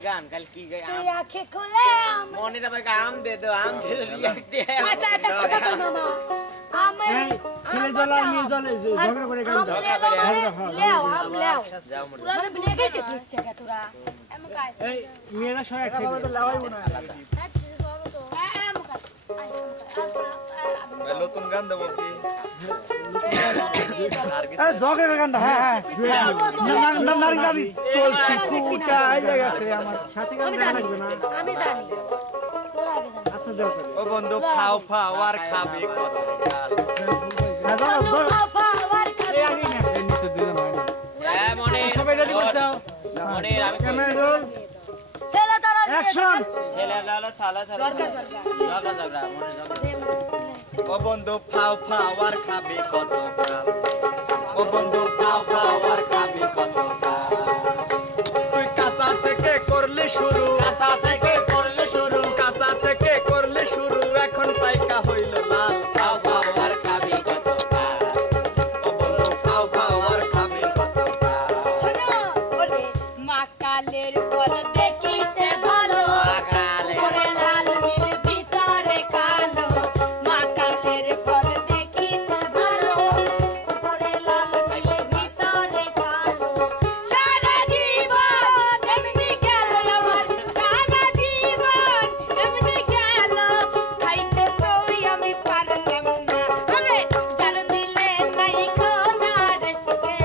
गान कल की गई आम आंखें खोले मोने तो भाई आम दे दो रिएक्ट दे ऐसा अटक अटक मामा आम खेले जला নিয়ে চলে ঝগড়া করে গেল ले आओ आम ले आओ पूरा नेगेटिव पिक्चर है तोरा एम काय এই মেয়েরা সব এক সাইডে লাগাইবো না নতুন গান দেবো কি আরে ঝগড়া গান হ্যাঁ হ্যাঁ না নারী নারী চলছি কুটা আই জায়গাতে আমার সাথী গান লাগবে না আমি জানি তোরা আগে জানি আচ্ছা দাও ও বন্ধু খাও খাও আর খাবি কত কাল না দাও তো পাওয়ার এই আগে না এই নিচে দুজন হয় না এ মনে সবাই রেডি করছো মনে আমি ক্যামেরা রোল ছেলে তারা অ্যাকশন ছেলে লালো ছালা ছালা জগা জগা মনে জগা ও বন্ধু খাও খাও আর খাবি কত কাল ও বন্ধু খাও খাও আর খাবি কত কাল তুই কাঁচা থেকে করলে শুরু কাঁচা থেকে করলে শুরু কাঁচা থেকে করলে শুরু এখন পাইকা হইল লাল খাও খাও আর খাবি কত কাল ও বন্ধু খাও খাও আর খাবি কত কাল শোনো ওরে মাকালের ফল দেখিতে ভালো ওরে লাল নীল ভিতরে কালো মাকালের ফল দেখিতে ভালো ওরে লাল নীল ভিতরে কালো সারা জীবন এমনি গেল আমার সারা জীবন এমনি গেল খাইতে তোই আমি পারলাম না আরে জান দিলে নাই কোনা রসকে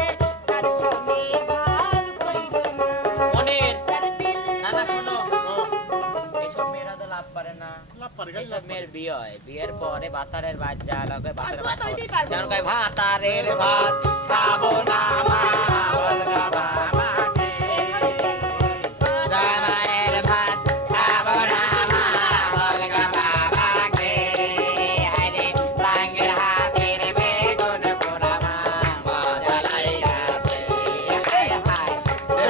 তার সঙ্গে ভাব কইরো না মনের জান দিলে না না শোনো এইসব মেয়েরা তো লাভ পারে না এইসব মেয়ের বিয়ে হয় বিয়ের পরে ভাতারের ভাত যা লাগে ভাতের ভাত যেমন কয় ভাতারের ভাত খাবো না মা বলগা বাবাকে জামাইয়ের ভাত খাবো না মা বলগা বাবাকে আরে বাঙ্গের হাতের বেগুন পোড়া মা মজা লাইগাছে হায় হায়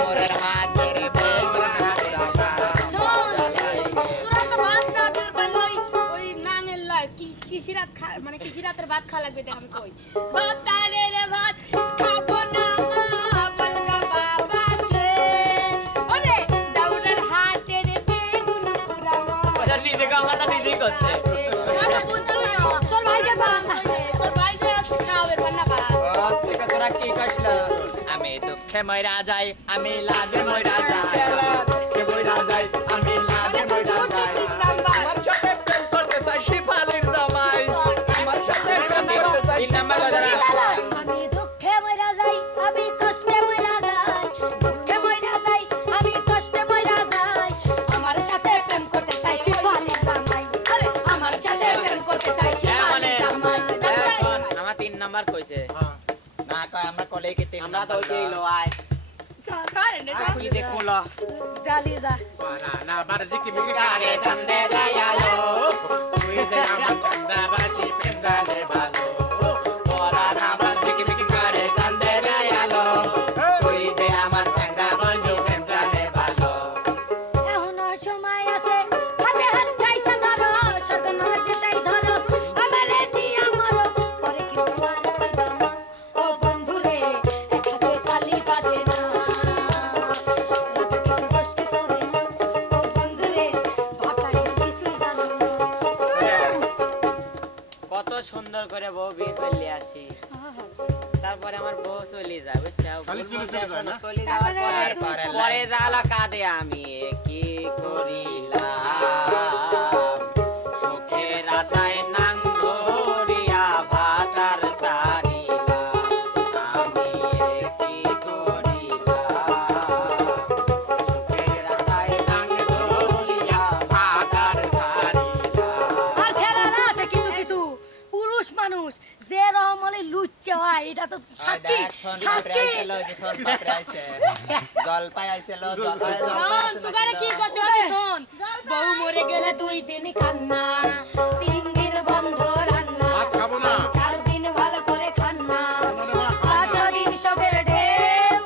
ওদের হাতের বেগুন পোড়া শোন তোরা তো ভাত না তোর বলই ওই নাঙের লয় কিসি রাত মানে কিসি রাতের ভাত খা লাগবে দেখ আমি কই ভাতারের ভাত খাবো না মা বলগা বাবাকে ওরে দাউরের হাতের বেগুন পোড়া মা ওটা নিজে গাওয়াটা নিজেই করছে তোর ভাই যে তোর ভাই যে খাওয়াবে রান্না করা আজকে তোরা কি কাটলা আমি দুঃখে ময়রা যাই আমি লাজে ময়রা যাই কে ময়রা যাই আমি লাজে ময়রা যাই আমার সাথে প্রেম করতে চাই শিফালির জামাই আমার সাথে প্রেম করতে চাই তিন নাম্বার কথা আমি দুঃখে মইরা যাই আমি কষ্টে মইরা যাই দুঃখে মইরা যাই আমি কষ্টে মইরা যাই আমার সাথে প্রেম করতে চাই শিবালি জামাই আরে আমার সাথে প্রেম করতে চাই শিবালি জামাই আমার 3 নাম্বার কইছে না কয় আমরা কলে কি তিন আমরা তো ওই লো আয় কি দেখো লো জালি যা না না বারজি কি মিকি কারে সন্দে দয়ালো তুই যে আমার চন্দা বাজি পেন্দালে ভালো তোরা না বারজি কি মিকি করে সন্দে দয়ালো তুই যে আমার চন্দা বাজি পেন্দালে ভালো এখনো সময় আছে হাতে হাত চাই সাধারো সগন যেটাই ধরো আমারে নিয়ে মরো পরে কিন্তু আর পাইবা না ও বন্ধু রে এক হাতে তালি বাজে না রাত কিছু কষ্ট করে না ও বন্ধু রে ভাটায় কিছু জানো না কত সুন্দর করে বউ বিয়ে করলে আসি তারপরে আমার বউ চলে যায় বুঝছো চলে যাওয়ার পরে পরে জ্বালা কাঁদে আমি কি করিলাম সুখের আশায় নাং ধরিয়া ভাতার সারিলাম আমি কি করিলাম সুখের আশায় নাং ধরিয়া ভাতার সারিলাম আর ছেলেরা আছে কিছু কিছু পুরুষ মানুষ যে রহমলে লুচ্চে হয় এটা তো সাক্ষী সাক্ষী জলপাই আইছিল শোন তোমারে কি করতে হবে শোন বউ মরে গেলে 2 দিন কান্না 3 দিন বন্ধ রান্না 4 দিন ভালো করে খান্না 5 দিন সবের ঢেউ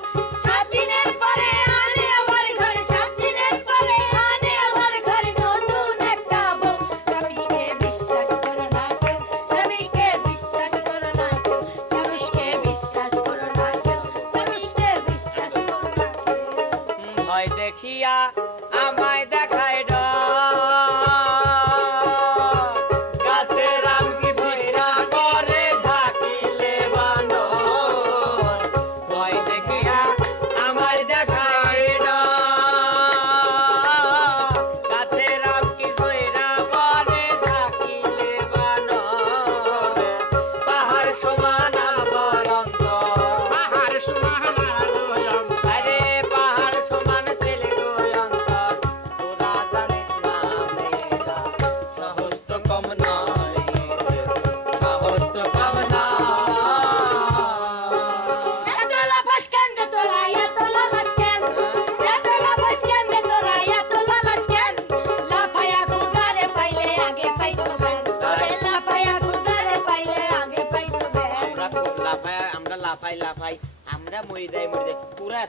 7 দিনের পরে আনে আমার ঘরে 7 দিনের পরে আনে আমার ঘরে নতুন একটা বউ স্বামীকে বিশ্বাস করো না কেউ স্বামীকে বিশ্বাস করো না কেউ পুরুষকে বিশ্বাস করো না কেউ পুরুষকে বিশ্বাস করো না কেউ ভয় দেখিয়া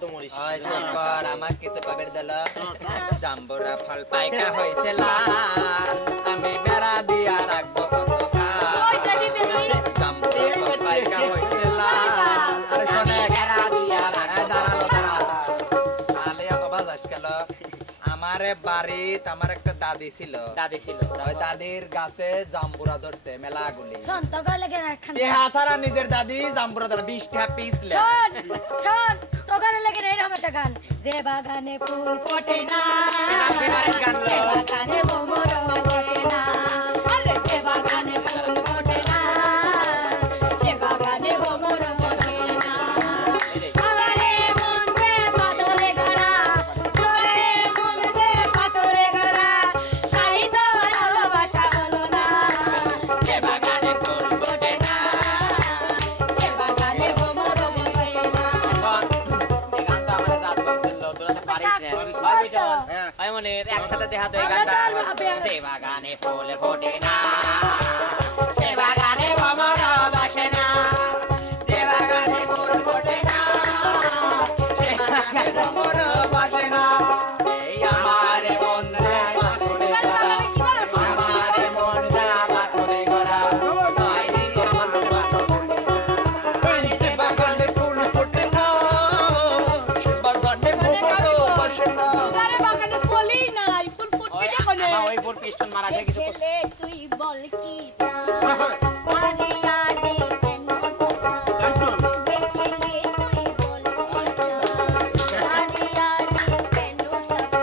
এত মরিস ওই শঙ্কর আমার কিছু কবের দিল জাম্বুরা ফল পাইকা হইছে লাল আমি বেড়া দিয়া রাখবো কত ওই দেখি দেখি জাম্বুরা ফল পাইকা হইছে লাল আরে শোনে বেড়া দিয়া দাঁড়ালো তাহলে আবার যাস গেল আমারে বাড়িতে আমার একটা দাদি ছিল ওই দাদির গাছে জাম্বুরা ধরছে মেলাগুলি শোন তো গলে গে রাখান হাসারা নিজের দাদি জাম্বুরা ধরে 20 টাকা পিস লে শোন শোন তো গলে লেগে এরকম একটা গান যে বাগানে ফুল ফোটে না সে বাগানে ভ্রমর বসে না আরে যে বাগানে ফুল ফোটে না সে বাগানে ভ্রমর বসে না আমারে মন যে পাথরে গড়া তোরে মন যে পাথরে গড়া তাই তো ভালোবাসা হলো না যে বাগানে ফুল ফোটে না সে বাগানে ভ্রমর বসে না একসাথে দেখা তো এই গানটা যে বাগানে ফুল ফোটে না সে বাগানে ভ্রমর বসে না যে বাগানে ফুল ফোটে না সে বাগানে ভ্রমর বসে না এই আমার মন রে পাথরে গড়া আমার মন রে পাথরে গড়া তাই তো ভালোবাসা যে বাগানে ফুল ফোটে না সে বাগানে ভ্রমর বসে না তোগারে বাগানে ফুলই নাই ফুল ফুটবে যখন ওই পুর পিস্টন মারা যায় কিছু ছেলে তুই বল কি তা আরে আরে কেন কথা ছেলে তুই বল কি তা আরে আরে কেন কথা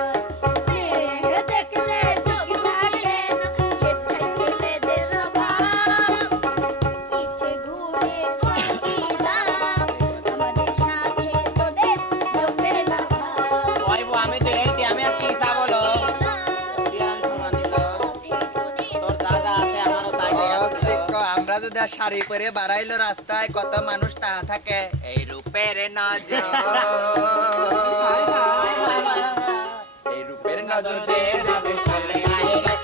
দেখলে তো লাগে না এটাই ছেলেদের স্বভাব ইচ্ছে ঘুরে বল কি তা আমাদের সাথে তোদের জমবে না ভাব ওই আমি তো এই আমি আর কি চা বলো দিয়ান সমান দিল তোর দাদা আছে আমারও তাই আমরা যদি আর শাড়ি পরে বাড়াইলো রাস্তায় কত মানুষ তাহা থাকে এই রূপের নজর এই রূপের নজর যে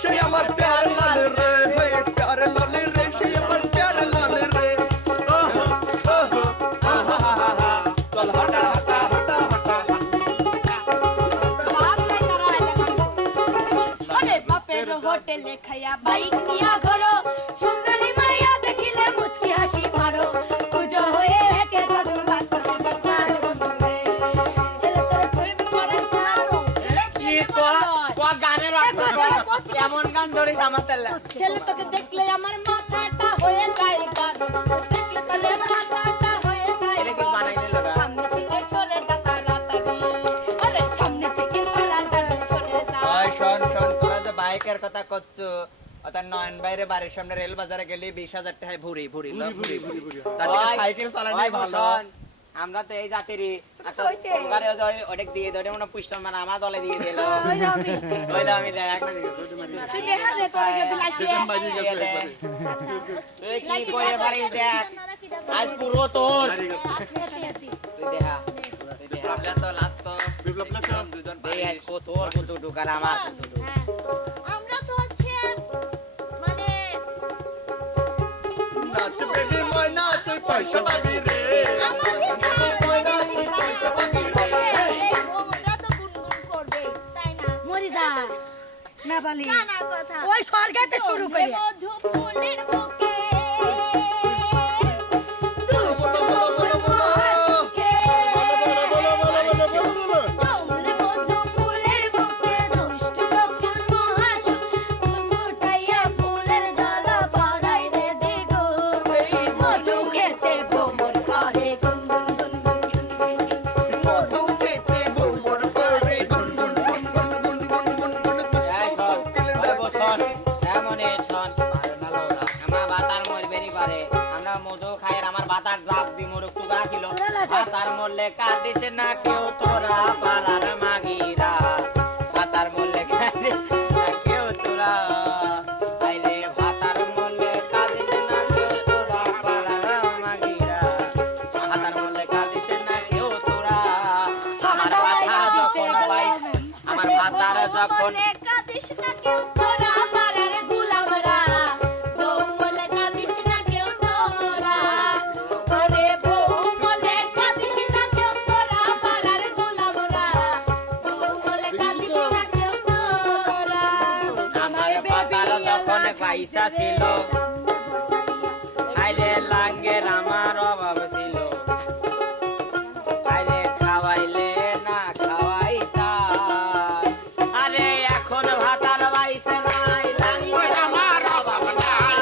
সে আমার প্যার লাল রে প্যার লাল রে সে আমার প্যার লাল রে চল হটা হটা হটা হটা ওরে বাপের হোটেলে খায়া বাইক নিয়া ঘোরো সুন্দরী মাইয়া দেখিলে মুচকি হাসি মারো পুজো হয়ে একে ঘরো লাগবে ছেলে তোরে প্রেম করে মারো কি তো গানের এমন গান ধরে আমার তেল ছেলে তোকে দেখলে আমার মাথাটা হয়ে যায় গাড়ো দেখলে তোরে মাথাটা হয়ে যায় এটা কি বানাইলে লাগা? সামনে থেকে সরে যা তাড়াতাড়ি আরে সামনে থেকে তাড়াতাড়ি সরে যা ওই শোন শোন তোরা যে বাইকের কথা করছো অর্থাৎ নয়ন বাইরে বাড়ির সামনে রেল বাজারে গেলি 20,000 টাকায় ভুরি ভুরি তার থেকে ওই, সাইকেল চালানোই ওই ভালো বসন, আমরা তো এই জাতিরই অনেক দিয়ে ধরে মনে পুষ্টন মানে আমার দলে দিয়ে দিল হইলো আমি দেখ তুই দেখা দে তোরে যদি লাগছে তুই কি করে পারিস দেখ আজ পুরো তোর তুই দেখা আমরা তো লাস্ট তো দুজন এই আজ তোর কুতু টুকার আমার কুতু টুক। আমরা তো হচ্ছে মানে নাচ বেবি ময়না তুই পয়সা পাবি রে আমাদের ময়না তুই পয়সা পাবি রে ওরা তো গুনগুন করবে তাই না মরি যা না বালি কানা কথা ওই স্বর্গাতে শুরু করি মধু ফুলের বুকে বলো বলো বলো জমলে মধু ফুলের বুকে দুষ্ট কোকিল মহাসুর ফুটাইয়া ফুলের জ্বালা বাড়াই রে দিগো মধু খেতে ভ্রমর করে গুনগুন গুনগুন মধু খেতে ভ্রমর করে গুন গুন গুন গুন গুন গুন গুন গুন এই শোন, ওই বসন, এমনে শোন। আমার বাতার মরবেনি পারে আমরা মধু খাই আর আমার বাতার জাপ দি মোর একটু গা কিলো বাতার মরলে কাঁদিস না কেউ তোরা পাড়ার মাগিরা বাতার মরলে কাঁদিস না কেউ তোরা আইলে ভাতার মরলে কাঁদিস না কেউ তোরা পাড়ার মাগিরা ভাতার মরলে কাঁদিস না কেউ তোরা আমার ভাতার যখন পাইস আমার ভাতার যখন কাদিস না কেউ তোরা পারার গুলামরা বউ বলে কাদিস না কেউ তোরা ওরে বউ বলে কাদিস না কেউ তোরা পারার পয়সা ছিল আরে লাঙ্গের আমার অভাব ছিল আরে খাওয়াইলে না খাওয়াইতা আরে এখন ভাতার পয়সা নাই লাঙ্গের আমার অভাব নাই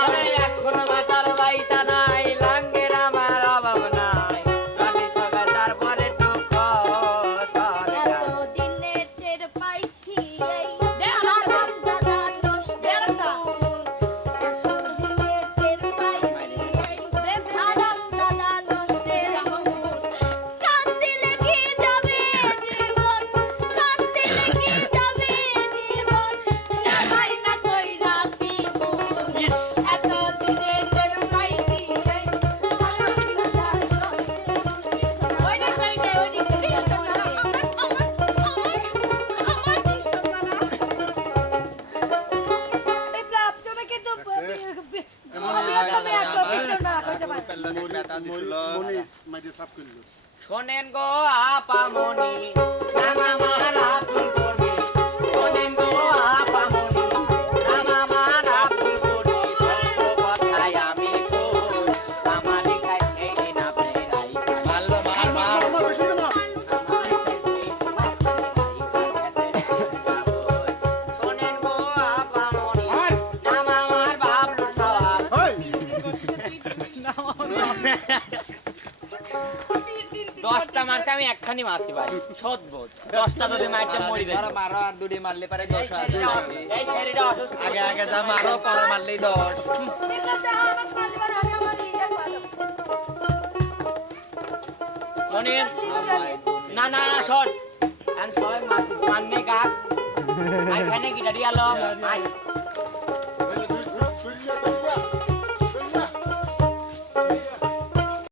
আরে এখন ভাতার পয়সা নাই লাঙ্গের আমার অভাব নাই রানী সরকার তারপরে টুক সরকার এতদিনে টের পাইছি এই হারাম দাদা নষ্টের গুণ। এতদিনে টের পাইছি এই হারাম দাদা নষ্টের গুণ। কান্দিলে কি যাবে জীবন, কান্দিলে কি যাবে জীবন, লাগাই না কইরাছি মন। এতদিনে টের পাইছি এই হারাম দাদা নষ্টের গুণ। ওইটা কইলে ওইটা কৃষ্ণ না আমার কৃষ্ণ না। বিপ্লব তুমি কিন্তু শোনেন গো আপামনি আমার আপন করি শোনেন গো আপামনি আমার আপন করি সত্য কথাই আমি কই আমার খাই সেই না পেরাই মারলো মার মার শোনেন গো আপামনি আমার বাবলু সওয়াল দশটা মারতে আমি একখানি মারতে পারি সদবোধ 10টা যদি মারতে মরি যাই মারো আর দুটি মারলে পারে 10 আছে এই ছেলেটা অসুস্থ আগে আগে যা মারো পরে মারলেই 10 বিপ্লব দা আমার মালিবার আমি আমার নিজের ভালো মনির না না শোন আমি সবাই মাননে গাক আই খানে কি ডাড়ি আলো আই